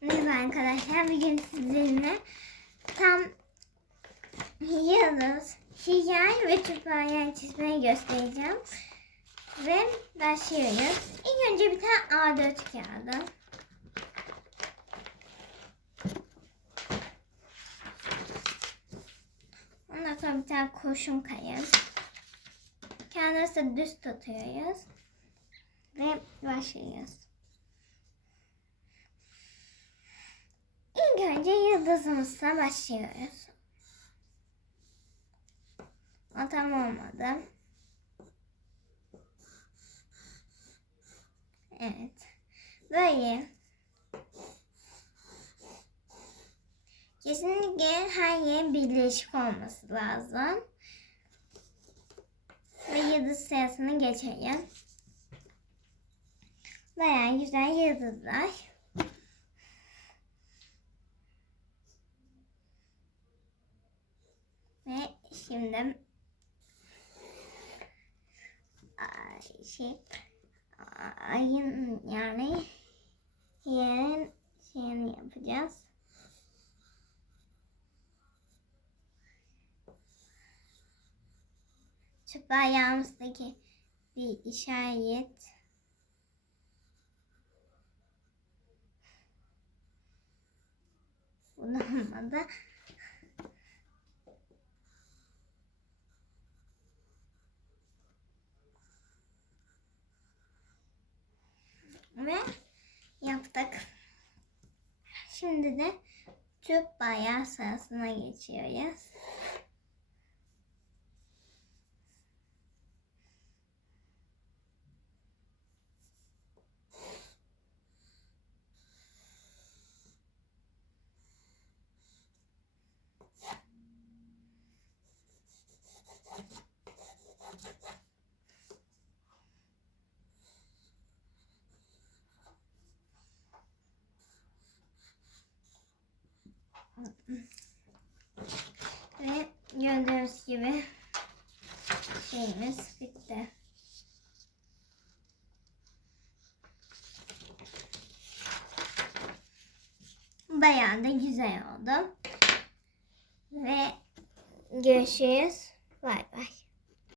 Merhaba arkadaşlar. Bugün sizinle tam yıldız, hiyay ve tüphayen çizmeyi göstereceğim. Ve başlıyoruz. İlk önce bir tane A4 kağıdı. Ondan sonra bir tane kurşun kalem. Kağıdı düz tutuyoruz. Ve başlıyoruz. İlk önce yıldızımızla başlıyoruz. O tam olmadı. Evet. Böyle. Kesinlikle her yer birleşik olması lazım. Ve yıldız sayısını geçelim. Baya güzel yıldızlar. Ve şimdi şey ayın yani yerin şeyini yapacağız. Tüp ayağımızdaki bir işaret. Bu da Ve yaptık. Şimdi de tüp bayağı sırasına geçiyoruz. Bitti. Bayağı da güzel oldu. Ve görüşürüz. Bay bay.